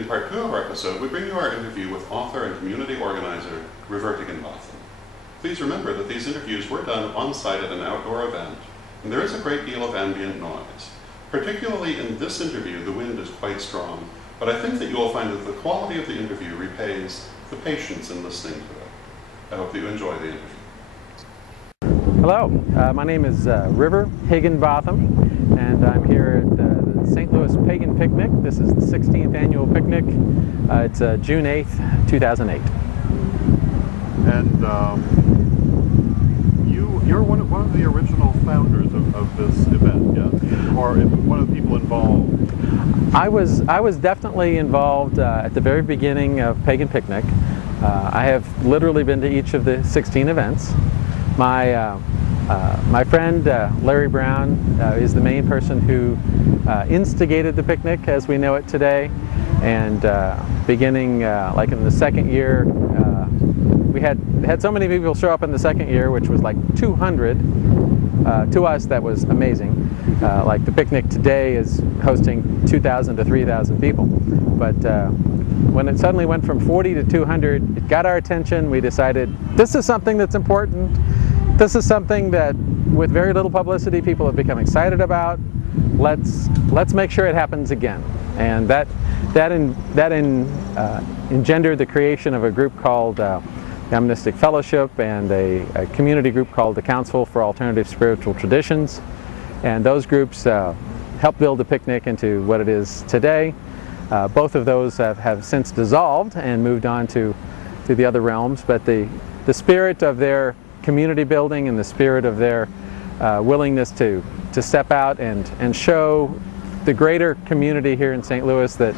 In part 2 of our episode, we bring you our interview with author and community organizer, River Higginbotham. Please remember that these interviews were done on-site at an outdoor event, and there is a great deal of ambient noise. Particularly in this interview, the wind is quite strong, but I think that you will find that the quality of the interview repays the patience in listening to it. I hope that you enjoy the interview. Hello, my name is River Higginbotham, and I'm here at the St. Louis Pagan Picnic. This is the 16th annual picnic. It's June 8th, 2008. And you're one of the original founders of this event, yeah? Or one of the people involved? I was definitely involved at the very beginning of Pagan Picnic. I have literally been to each of the 16 events. My friend Larry Brown is the main person who instigated the picnic as we know it today, and beginning like in the second year, we had so many people show up in the second year, which was like 200. To us, that was amazing. Like the picnic today is hosting 2,000 to 3,000 people, but when it suddenly went from 40 to 200, it got our attention. We decided this is something that's important. This is something that, with very little publicity, people have become excited about. Let's make sure it happens again. And that engendered the creation of a group called the Mystic Fellowship and a community group called the Council for Alternative Spiritual Traditions. And those groups helped build the picnic into what it is today. Both of those have since dissolved and moved on to the other realms, but the spirit of their community building and the spirit of their willingness to step out and show the greater community here in St. Louis that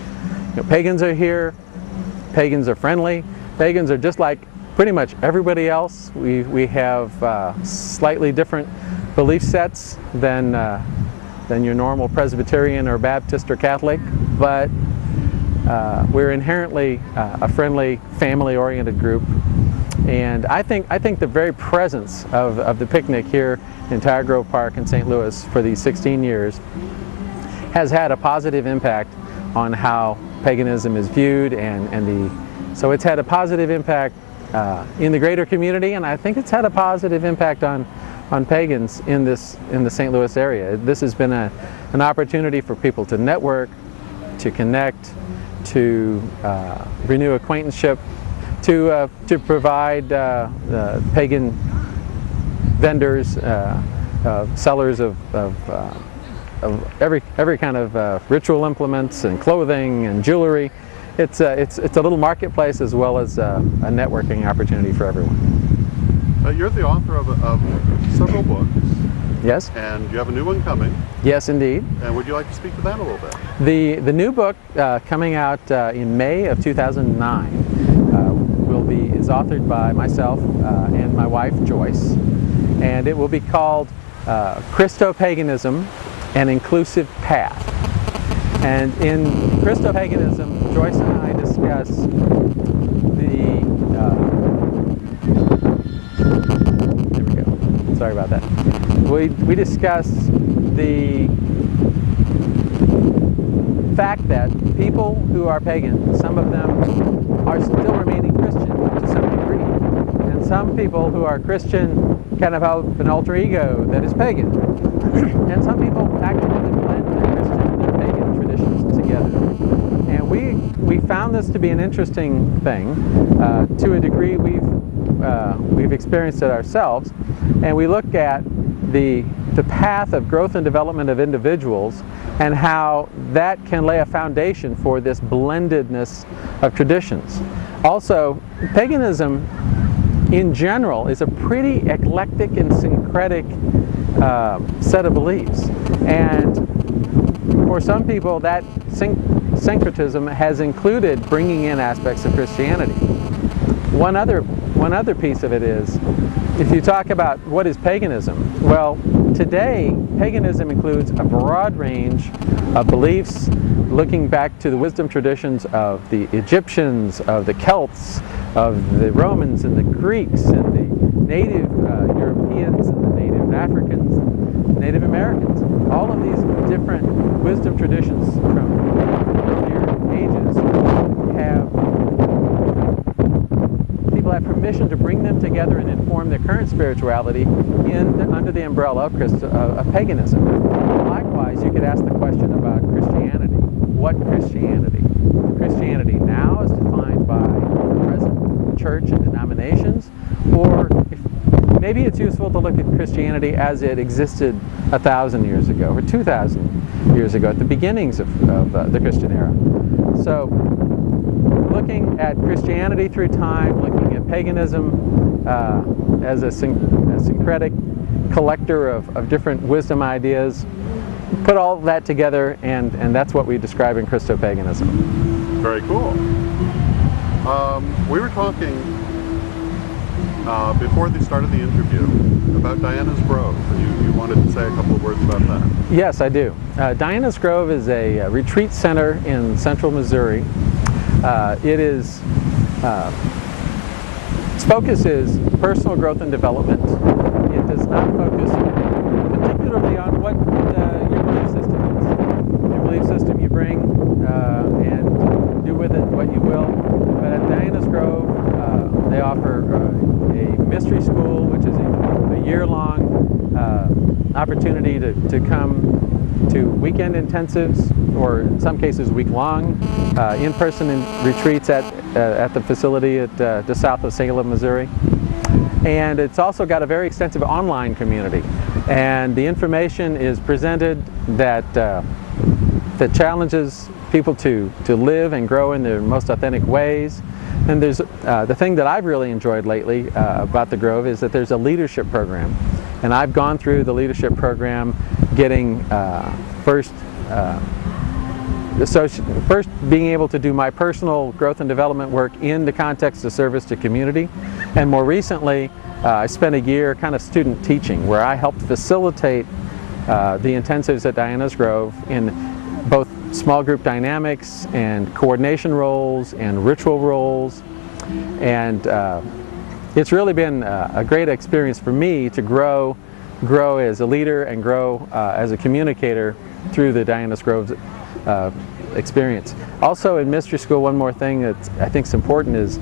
pagans are here, pagans are friendly, pagans are just like pretty much everybody else. We have slightly different belief sets than your normal Presbyterian or Baptist or Catholic, but we're inherently a friendly, family-oriented group. And I think the very presence of the picnic here in Tiger Grove Park in St. Louis for these 16 years has had a positive impact on how paganism is viewed, so it's had a positive impact in the greater community, and I think it's had a positive impact on pagans in the St. Louis area. This has been an opportunity for people to network, to connect, to renew acquaintanceship, to provide pagan vendors, sellers of every kind of ritual implements and clothing and jewelry. It's a little marketplace as well as a networking opportunity for everyone. You're the author of several books. Yes. And you have a new one coming. Yes, indeed. And would you like to speak to that a little bit? The new book coming out in May of 2009 is authored by myself and my wife Joyce, and it will be called Christopaganism: An Inclusive Path. And in Christopaganism, Joyce and I discuss there we go. Sorry about that. We discuss the fact that people who are pagan, some of them are still remaining Christian to some degree. And some people who are Christian kind of have an alter ego that is pagan. And some people actively blend their Christian and their pagan traditions together. And we found this to be an interesting thing. To a degree, we've experienced it ourselves. And we look at the path of growth and development of individuals and how that can lay a foundation for this blendedness of traditions. Also, paganism in general is a pretty eclectic and syncretic set of beliefs. And for some people, that syncretism has included bringing in aspects of Christianity. One other piece of it is, if you talk about what is paganism, well, today paganism includes a broad range of beliefs looking back to the wisdom traditions of the Egyptians, of the Celts, of the Romans and the Greeks and the native Europeans and the native Africans and Native Americans. All of these different wisdom traditions from earlier ages mission to bring them together and inform their current spirituality under the umbrella of paganism. Likewise, you could ask the question about Christianity. What Christianity? Christianity now is defined by the present church and denominations, or maybe it's useful to look at Christianity as it existed 1,000 years ago or 2,000 years ago at the beginnings of the Christian era. So looking at Christianity through time, looking at paganism as a syncretic collector of different wisdom ideas, put all that together, and that's what we describe in Christo-paganism. Very cool. We were talking before the start of the interview about Diana's Grove. You wanted to say a couple of words about that. Yes, I do. Diana's Grove is a retreat center in central Missouri. Its focus is personal growth and development. It does not focus particularly on what your belief system is. Your belief system you bring and do with it what you will. But at Diana's Grove, they offer a mystery school, which is a year-long opportunity to come to weekend intensives, or in some cases week-long, in-person retreats at the facility at just south of Salem, Missouri. And it's also got a very extensive online community. And the information is presented that challenges people to live and grow in their most authentic ways. And there's the thing that I've really enjoyed lately about the Grove is that there's a leadership program. And I've gone through the leadership program getting first being able to do my personal growth and development work in the context of service to community. And more recently, I spent a year kind of student teaching where I helped facilitate the intensives at Diana's Grove in both small group dynamics and coordination roles and ritual roles. And it's really been a great experience for me to grow as a leader and grow as a communicator through the Diana's Grove experience. Also in mystery school, one more thing that I think is important is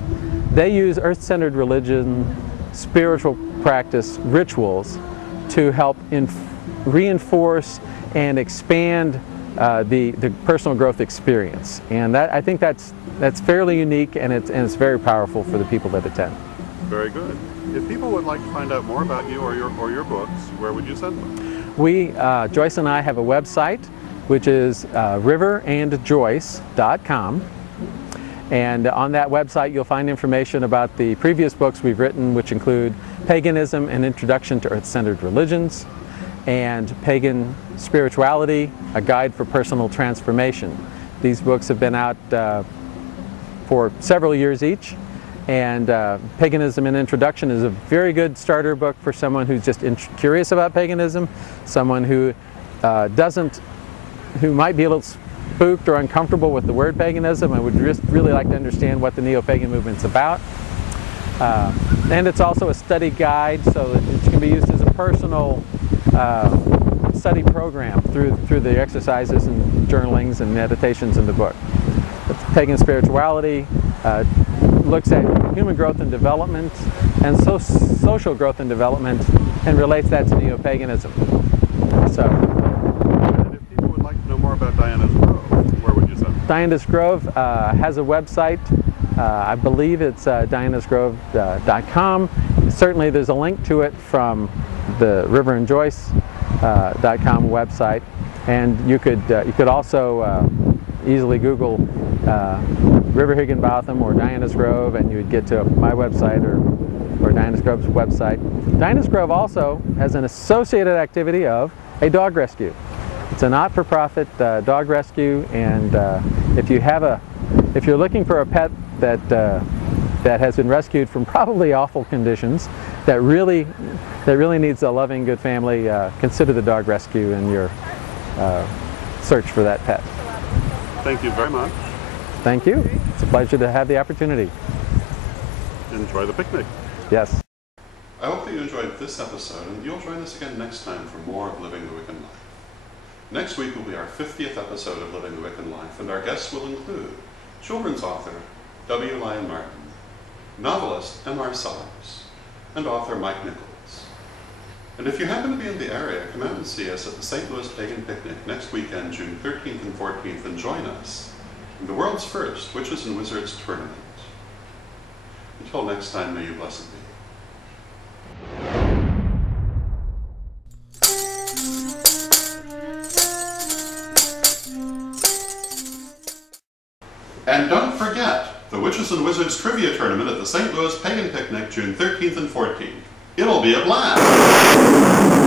they use earth-centered religion, spiritual practice, rituals to help reinforce and expand the personal growth experience. And that, I think that's fairly unique, and it's very powerful for the people that attend. Very good. If people would like to find out more about you or your books, where would you send them? Joyce and I have a website, which is riverandjoyce.com. And on that website you'll find information about the previous books we've written, which include Paganism, an Introduction to Earth-Centered Religions, and Pagan Spirituality, a Guide for Personal Transformation. These books have been out for several years each. And Paganism, an Introduction is a very good starter book for someone who's just curious about paganism, someone who might be a little spooked or uncomfortable with the word paganism and would just really like to understand what the neo-pagan movement's about. And it's also a study guide, so that it can be used as a personal study program through the exercises and journalings and meditations in the book. Pagan Spirituality looks at human growth and development and social growth and development and relates that to neo-paganism. So, and if people would like to know more about Diana's Grove, where would you send them? Diana's Grove has a website. I believe it's dianasgrove.com. Certainly there's a link to it from the riverandjoyce.com website, and you could also easily Google River Higginbotham or Diana's Grove, and you would get to my website or Diana's Grove's website. Diana's Grove also has an associated activity of a dog rescue. It's a not-for-profit dog rescue, and if you're looking for a pet that has been rescued from probably awful conditions, that really needs a loving, good family, consider the dog rescue in your search for that pet. Thank you very much. Thank you. It's a pleasure to have the opportunity. Enjoy the picnic. Yes. I hope that you enjoyed this episode, and you'll join us again next time for more of Living the Wiccan Life. Next week will be our 50th episode of Living the Wiccan Life, and our guests will include children's author W. Lyon Martin, novelist M.R. Sellers, and author Mike Nichols. And if you happen to be in the area, come out and see us at the St. Louis Pagan Picnic next weekend, June 13th and 14th, and join us in the world's first Witches and Wizards tournament. Until next time, may you blessed be. And don't forget, the Witches and Wizards Trivia Tournament at the St. Louis Pagan Picnic, June 13th and 14th. It'll be a blast!